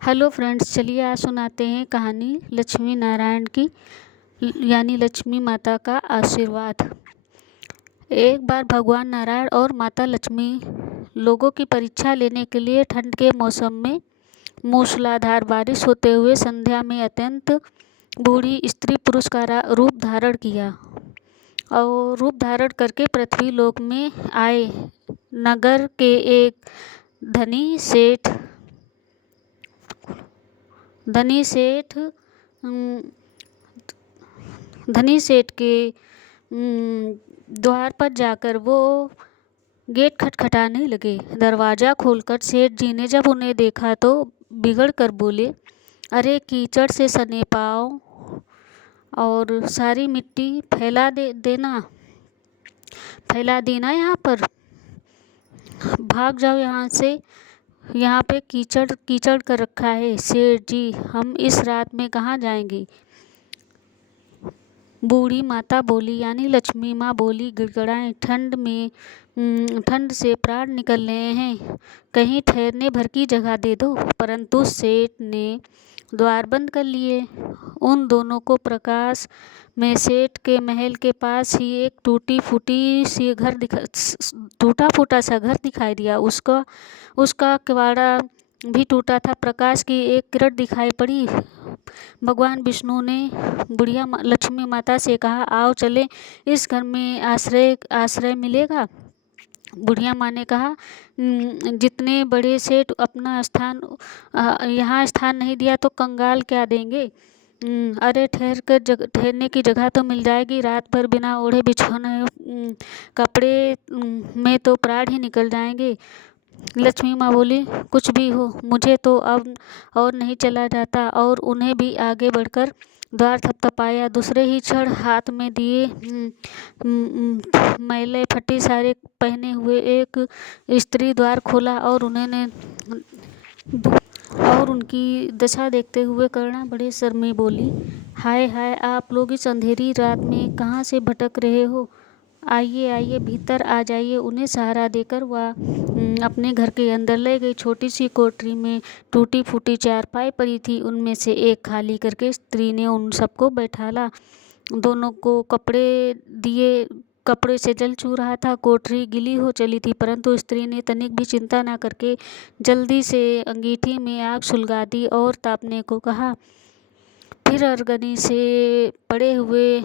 Hello friends, चलिए आज सुनाते हैं कहानी लक्ष्मी नारायण की, यानी लक्ष्मी माता का आशीर्वाद। एक बार भगवान नारायण और माता लक्ष्मी लोगों की परीक्षा लेने के लिए ठंड के मौसम में मूसलाधार बारिश होते हुए संध्या में अत्यंत बूढ़ी स्त्री पुरुष का रूप धारण किया और रूप धारण करके पृथ्वी लोक में आए। नगर के एक धनी सेठ धनी सेठ अम, धनी सेठ के द्वार पर जाकर वो गेट खटखटाने लगे। दरवाज़ा खोलकर सेठ जी ने जब उन्हें देखा तो बिगड़ कर बोले, अरे कीचड़ से सने पाँव और सारी मिट्टी फैला देना यहाँ पर, भाग जाओ यहाँ से, यहाँ पे कीचड़ कीचड़ कर रखा है। सेठ जी, हम इस रात में कहाँ जाएंगे? बूढ़ी माता बोली, यानी लक्ष्मी माँ बोली, गिड़गिड़ाएं, ठंड से प्राण निकल रहे हैं, कहीं ठहरने भर की जगह दे दो। परंतु सेठ ने द्वार बंद कर लिए। उन दोनों को प्रकाश में सेठ के महल के पास ही एक टूटा फूटा सा घर दिखाई दिया। उसका किवाड़ा भी टूटा था। प्रकाश की एक किरण दिखाई पड़ी। भगवान विष्णु ने बुढ़िया लक्ष्मी माता से कहा, आओ चले, इस घर में आश्रय मिलेगा। बुढ़िया माँ ने कहा, जितने बड़े सेठ अपना स्थान यहाँ स्थान नहीं दिया तो कंगाल क्या देंगे? अरे ठहरने की जगह तो मिल जाएगी। रात भर बिना ओढ़े बिछौने कपड़े में तो प्राण ही निकल जाएंगे। लक्ष्मी माँ बोली, कुछ भी हो, मुझे तो अब और नहीं चला जाता। और उन्हें भी आगे बढ़कर द्वार थपथपाया। दूसरे ही क्षण हाथ में दिए मैले फटे सारे पहने हुए एक स्त्री द्वार खोला और उनकी दशा देखते हुए करुणा बड़े स्वर में बोली, हाय हाय, आप लोग इस अंधेरी रात में कहाँ से भटक रहे हो? आइए आइए, भीतर आ जाइए। उन्हें सहारा देकर वह अपने घर के अंदर ले गई। छोटी सी कोठरी में टूटी फूटी चारपाई पड़ी थी, उनमें से एक खाली करके स्त्री ने उन सबको बैठाला। दोनों को कपड़े दिए। कपड़े से जल चू रहा था। कोठरी गीली हो चली थी, परंतु स्त्री ने तनिक भी चिंता न करके जल्दी से अंगीठी में आग सुलगा दी और तापने को कहा। फिर अरगनी से पड़े हुए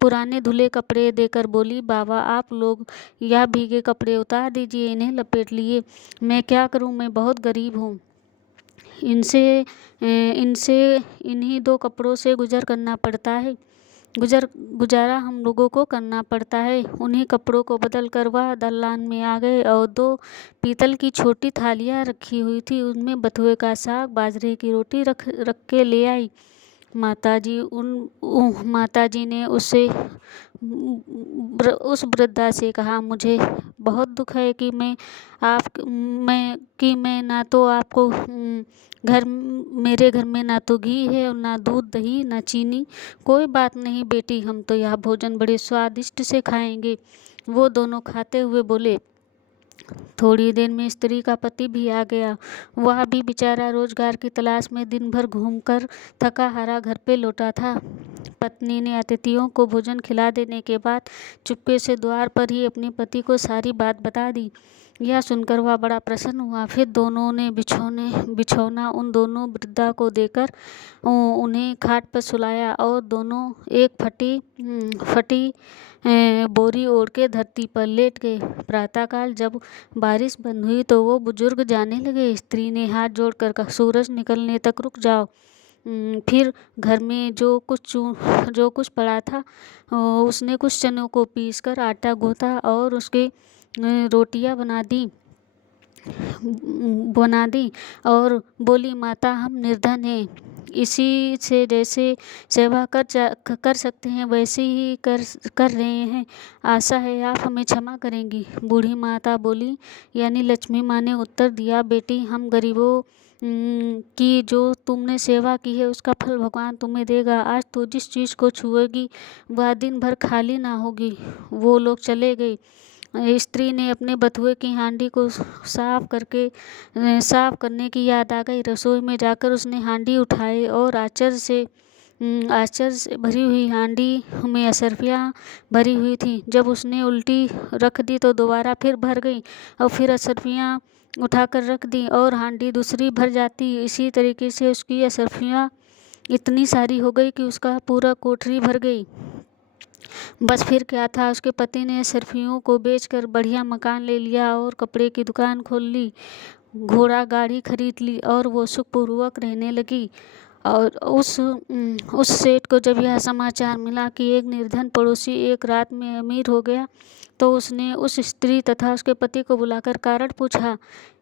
पुराने धुले कपड़े देकर बोली, बाबा आप लोग यह भीगे कपड़े उतार दीजिए। इन्हें लपेट लिए। मैं क्या करूं, मैं बहुत गरीब हूं। इनसे इन्हीं दो कपड़ों से गुजारा हम लोगों को करना पड़ता है। उन्हीं कपड़ों को बदल कर वह दलान में आ गए और दो पीतल की छोटी थालियाँ रखी हुई थी, उनमें बथुए का साग, बाजरे की रोटी रख के ले आई। माताजी ने उस वृद्धा से कहा, मुझे बहुत दुख है कि मैं ना तो आपको मेरे घर में ना तो घी है और ना दूध दही ना चीनी। कोई बात नहीं बेटी, हम तो यह भोजन बड़े स्वादिष्ट से खाएंगे। वो दोनों खाते हुए बोले। थोड़ी देर में स्त्री का पति भी आ गया। वह भी बेचारा रोजगार की तलाश में दिन भर घूमकर थका हारा घर पे लौटा था। पत्नी ने अतिथियों को भोजन खिला देने के बाद चुपके से द्वार पर ही अपने पति को सारी बात बता दी। यह सुनकर वह बड़ा प्रसन्न हुआ। फिर दोनों ने बिछौना उन दोनों वृद्धा को देकर उन्हें खाट पर सुलाया और दोनों एक फटी बोरी ओढ़ के धरती पर लेट गए। प्रातःकाल जब बारिश बंद हुई तो वो बुजुर्ग जाने लगे। स्त्री ने हाथ जोड़कर कहा, सूरज निकलने तक रुक जाओ। फिर घर में जो कुछ पड़ा था उसने कुछ चनों को पीसकर आटा गूंथा और उसकी रोटियां बना दी और बोली, माता हम निर्धन हैं, इसी से जैसे सेवा कर सकते हैं वैसे ही कर रहे हैं। आशा है आप हमें क्षमा करेंगी। बूढ़ी माता बोली, यानी लक्ष्मी माँ ने उत्तर दिया, बेटी हम गरीबों की जो तुमने सेवा की है उसका फल भगवान तुम्हें देगा। आज तो जिस चीज़ को छुएगी वह दिन भर खाली ना होगी। वो लोग चले गए। स्त्री ने अपने बथुए की हांडी को साफ करने की याद आ गई। रसोई में जाकर उसने हांडी उठाई और आश्चर्य से भरी हुई हांडी में असरफियाँ भरी हुई थी। जब उसने उल्टी रख दी तो दोबारा फिर भर गई और फिर असरफियाँ उठाकर रख दी और हांडी दूसरी भर जाती। इसी तरीके से उसकी असरफियाँ इतनी सारी हो गई कि उसका पूरा कोठरी भर गई। बस फिर क्या था, उसके पति ने असरफियों को बेचकर बढ़िया मकान ले लिया और कपड़े की दुकान खोल ली, घोड़ा गाड़ी खरीद ली और वो सुखपूर्वक रहने लगी। और उस सेठ को जब यह समाचार मिला कि एक निर्धन पड़ोसी एक रात में अमीर हो गया, तो उसने उस स्त्री तथा उसके पति को बुलाकर कारण पूछा।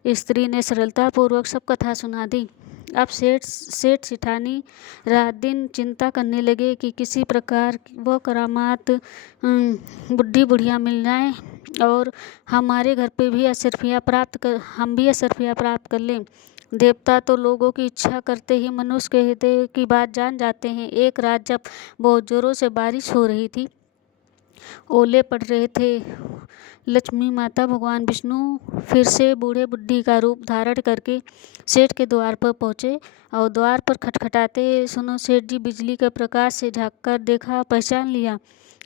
स्त्री ने सरलतापूर्वक सब कथा सुना दी। अब सेठ सेठानी रात दिन चिंता करने लगे कि किसी प्रकार वो करामात बुढ़ी बुढ़िया मिल जाएं और हमारे घर पे भी हम भी असरफिया प्राप्त कर लें। देवता तो लोगों की इच्छा करते ही मनुष्य के हृदय की बात जान जाते हैं। एक रात जब बहुत जोरों से बारिश हो रही थी, ओले पड़ रहे थे, लक्ष्मी माता भगवान विष्णु फिर से बूढ़े बुढ़ी का रूप धारण करके सेठ के द्वार पर पहुँचे और द्वार पर खटखटाते सुनो सेठ जी बिजली के प्रकाश से झांककर देखा, पहचान लिया।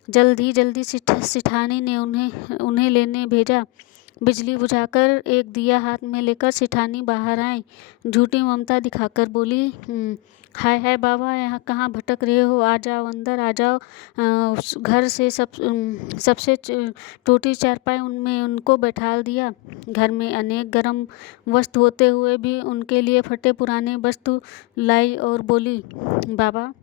जल्दी सिठानी ने उन्हें लेने भेजा। बिजली बुझाकर एक दिया हाथ में लेकर सिठानी बाहर आई। झूठी ममता दिखाकर बोली, हाय हाय बाबा, यहाँ कहाँ भटक रहे हो? आ जाओ, अंदर आ जाओ। घर से सबसे टूटी चारपाई उनमें उनको बैठाल दिया। घर में अनेक गर्म वस्तु होते हुए भी उनके लिए फटे पुराने वस्तु लाई और बोली, बाबा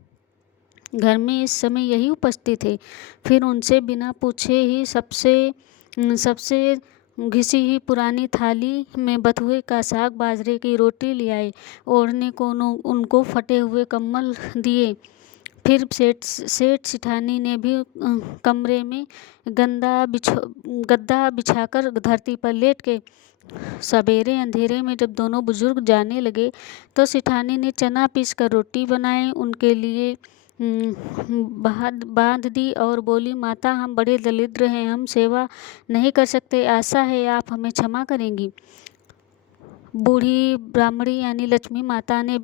घर में इस समय यही उपस्थित थे। फिर उनसे बिना पूछे ही सबसे घिसी हुई पुरानी थाली में बथुए का साग, बाजरे की रोटी ले आए। ओढ़ने को उनको फटे हुए कंबल दिए। फिर सेठ सिठानी ने भी कमरे में गद्दा बिछाकर धरती पर लेट के सवेरे अंधेरे में जब दोनों बुजुर्ग जाने लगे तो सिठानी ने चना पीस कर रोटी बनाई, उनके लिए बांध दी और बोली, माता हम बड़े दरिद्र हैं, हम सेवा नहीं कर सकते, आशा है आप हमें क्षमा करेंगी। बूढ़ी ब्राह्मणी यानी लक्ष्मी माता ने,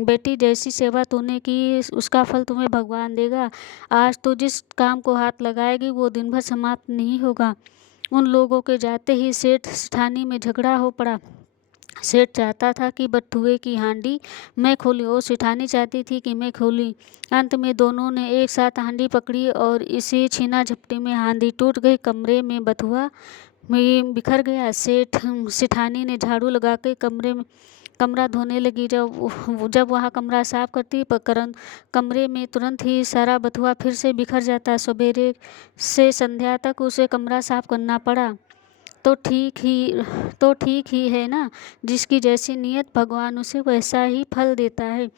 बेटी जैसी सेवा तूने की उसका फल तुम्हें भगवान देगा। आज तो जिस काम को हाथ लगाएगी वो दिन भर समाप्त नहीं होगा। उन लोगों के जाते ही सेठ सिठानी में झगड़ा हो पड़ा। सेठ चाहता था कि बथुए की हांडी मैं खोली और सिठानी चाहती थी कि मैं खोली। अंत में दोनों ने एक साथ हांडी पकड़ी और इसी छीना झपटी में हांडी टूट गई। कमरे में बथुआ में बिखर गया। सिठानी ने झाड़ू लगा के कमरा धोने लगी। जब वह कमरा साफ करती कमरे में तुरंत ही सारा बथुआ फिर से बिखर जाता। सवेरे से संध्या तक उसे कमरा साफ करना पड़ा। तो ठीक ही है ना, जिसकी जैसी नियत भगवान उसे वैसा ही फल देता है।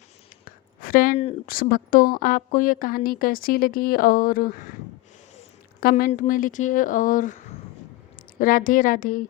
फ्रेंड्स, भक्तों, आपको ये कहानी कैसी लगी और कमेंट में लिखिए और राधे राधे।